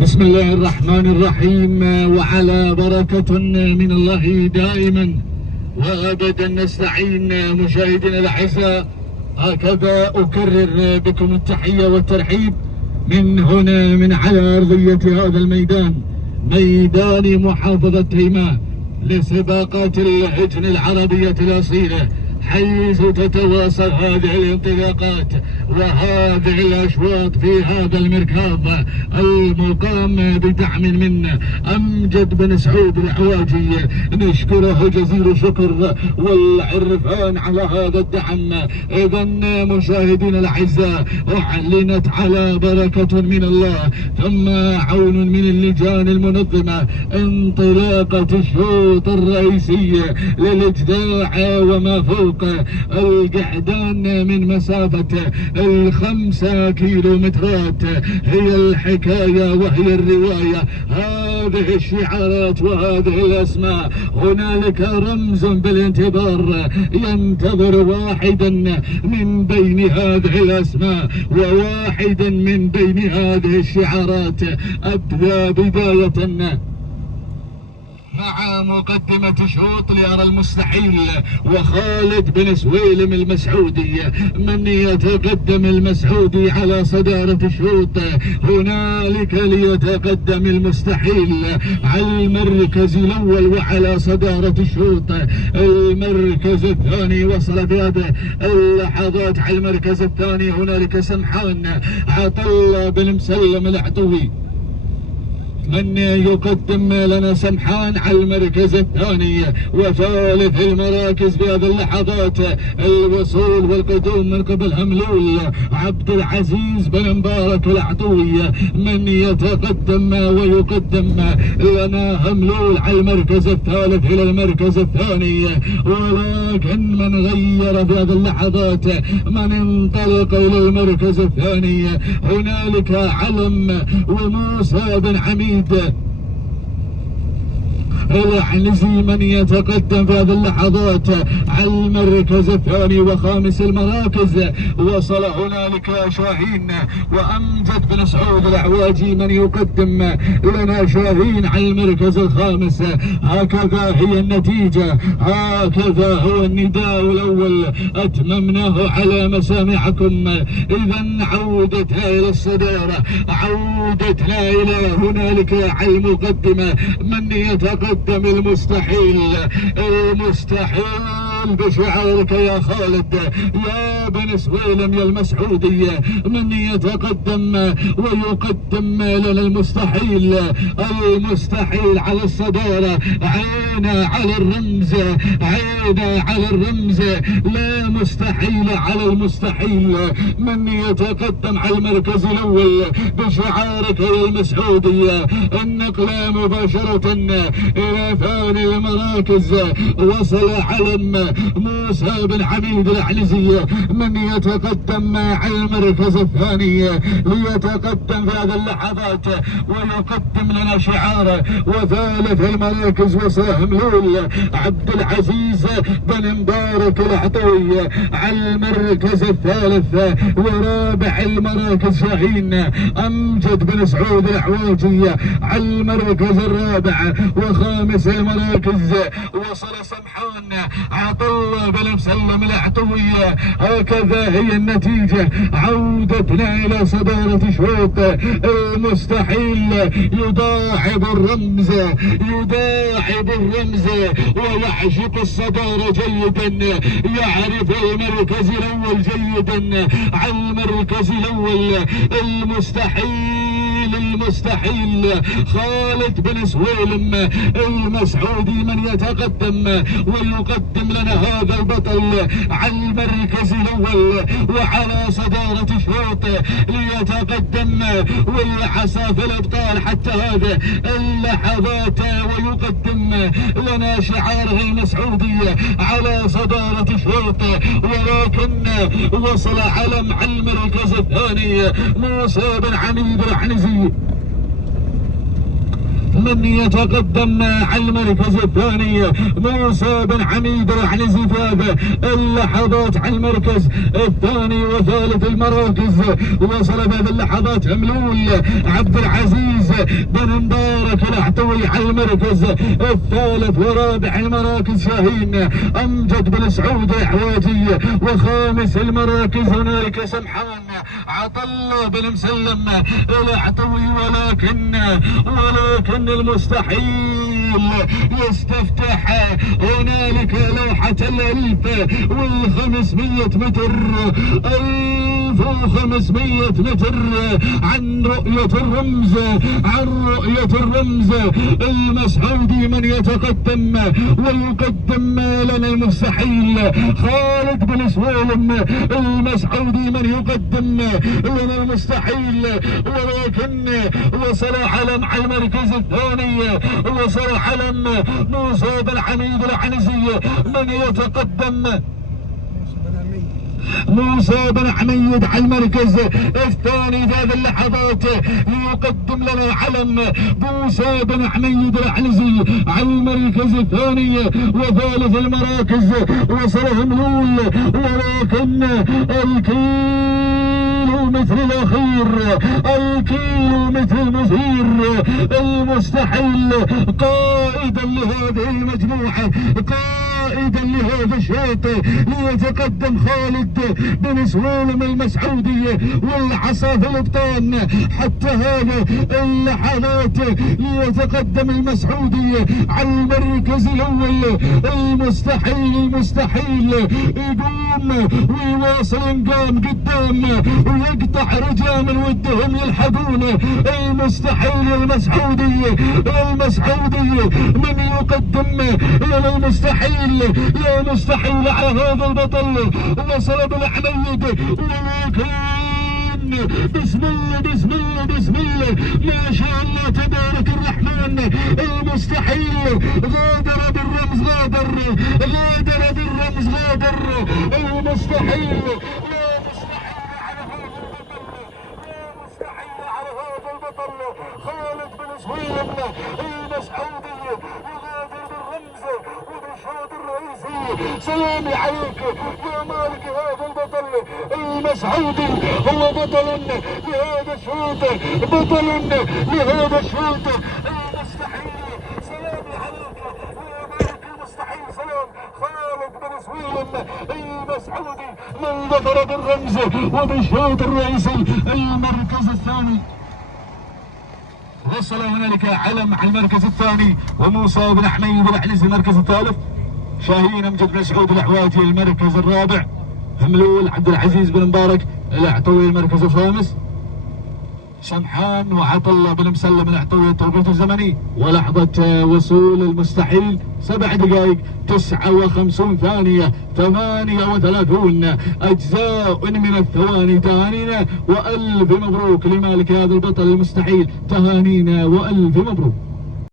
بسم الله الرحمن الرحيم، وعلى بركة من الله دائما وابدا نستعين. مشاهدينا الاعزاء، هكذا اكرر بكم التحية والترحيب من هنا من على ارضية هذا الميدان، ميدان محافظة تيماء لسباقات الهجن العربية الاصيلة، حيث تتواصل هذه الانطلاقات وهذه الاشواط في هذا المركاب المقام بدعم من امجد بن سعود العواجي، نشكره جزيل الشكر والعرفان على هذا الدعم. اذا مشاهدينا الاعزاء، اعلنت على بركة من الله ثم عون من اللجان المنظمة انطلاقة الشوط الرئيسي للاجداع وما فوق القعدان من مسافة 5 كيلومترات. هي الحكاية وهي الرواية، هذه الشعارات وهذه الأسماء. هنالك رمز بالانتظار ينتظر واحدا من بين هذه الأسماء وواحدا من بين هذه الشعارات. أبدأ بداية مع مقدمة شوط لأرى المستحيل وخالد بن سويلم المسعودي. من يتقدم المسعودي على صدارة الشوط، هنالك ليتقدم المستحيل على المركز الأول وعلى صدارة الشوط. المركز الثاني وصل في هذه اللحظات على المركز الثاني هنالك سمحان عطلة بن مسلم العطوي. من يقدم لنا سمحان على المركز الثاني، وثالث المراكز بهذه اللحظات الوصول والقدوم من قبل هملول عبد العزيز بن مبارك العطوي. من يتقدم ويقدم لنا هملول على المركز الثالث الى المركز الثاني، ولكن من غير في هذه اللحظات من انطلق الى المركز الثاني هنالك علم وموسى بن عميد العنزي. من يتقدم في هذه اللحظات على المركز الثاني وخامس المراكز وصل هنالك شاهين وامجد بن سعود العواجي. من يقدم لنا شاهين على المركز الخامس. هكذا هي النتيجة، هكذا هو النداء الاول اتممناه على مسامعكم. اذا عودتنا الى الصدارة، عودتنا الى هنالك على المقدمة. من يتقدم المستحيل، المستحيل بشعارك يا خالد يا بن سويلم يا المسعودي. من يتقدم ويقدم لنا المستحيل، المستحيل على الصدارة. عينا على الرمز، عينا على الرمز، لا مستحيل على المستحيل. من يتقدم على المركز الاول بشعارك يا المسعودي. النقلة مباشرة الى ثاني المراكز وصل علم موسى بن عميد العنزي. من يتقدم على المركز الثاني ليتقدم في هذه اللحظات ويقدم لنا شعار. وثالث المراكز وصل هملول عبد العزيز بن مبارك العطوي على المركز الثالث. ورابع المراكز شاهين امجد بن سعود العواجي على المركز الرابع. وخامس المراكز وصل سمحان عطلة بن مسلم العطوي. هكذا هي النتيجة، عودتنا الى صدارة شوط. المستحيل يداعب الرمز، يداعب الرمز ويعشق الصدارة جيدا، يعرف المركز الاول جيدا. على المركز الاول المستحيل المستحيل خالد بن سويلم المسعودي من يتقدم ويقدم لنا هذا البطل على المركز الاول وعلى صدارة الشوط ليتقدم والعصا في الابطال حتى هذا اللحظات ويقدم لنا شعاره المسعودي على صدارة الشوط، ولكن وصل علم على المركز الثاني موسى بن عميد العنزي من يتقدم على المركز الثاني موسى بن عميد العنزي في هذا اللحظات على المركز الثاني وثالث المراكز وصل بهذه اللحظات ملول عبد العزيز بن مبارك العطوي على المركز الثالث ورابع المراكز شاهين امجد بن سعود العواجي وخامس المراكز هنالك سمحان عطله بن مسلم العطوي ولكن المستحيل يستفتح هنالك لوحة 1500 متر 1500 متر عن رؤية الرمز المسعودي من يتقدم ويقدم لنا المستحيل خالد بن سويلم المسعودي من يقدم لنا المستحيل، ولكن وصل علم على المركز الثاني وصل علم موسى بن عميد العنزي من يتقدم موسى بن عميد على المركز الثاني في هذه اللحظات ليقدم لنا علم موسى بن عميد العنزي على المركز الثاني وثالث المراكز وصله ملول، ولكن الكيلو مثل الاخير الكيلو مثل المثير المستحيل قائدا لهذه المجموعه قائدا لهذا الشوط ليتقدم خالد بن سويلم المسعودي والعصا في الابطان حتى هذا اللحظات ليتقدم المسعودي على المركز الاول. المستحيل يقوم ويواصل ينقام قدام ويقطع رجال ودهم يلحقون المستحيل المسعودي من يقدم الى المستحيل يا مستحيل على هذا البطل وصل بالعميد، ولكن بسم الله ما شاء الله تبارك الرحمن المستحيل غادر بالرمز المستحيل على هذا البطل خالد بن سويلم المسعودي يغادر بالرمز وبالشوط الرئيسي. سلامي عليك يا مالك هذا البطل المسعودي هو بطل لهذا الشوط المستحيل. سلامي عليك يا مالك المستحيل سلام خالد بن سويلم المسعودي من ظفر بالرمز وبالشوط الرئيسي المركز الثاني. وصل هنالك علم على المركز الثاني وموسى بن عميد العنزي المركز الثالث، شاهين امجد بن سعود العواجي المركز الرابع، ملول عبد العزيز بن مبارك العطوي المركز الخامس، سمحان وعطله بن مسلم العطوي التوقيت الزمني ولحظة وصول المستحيل 7 دقائق 59 ثانية 38 أجزاء من الثواني. تهانينا وألف مبروك لمالك هذا البطل المستحيل، تهانينا وألف مبروك.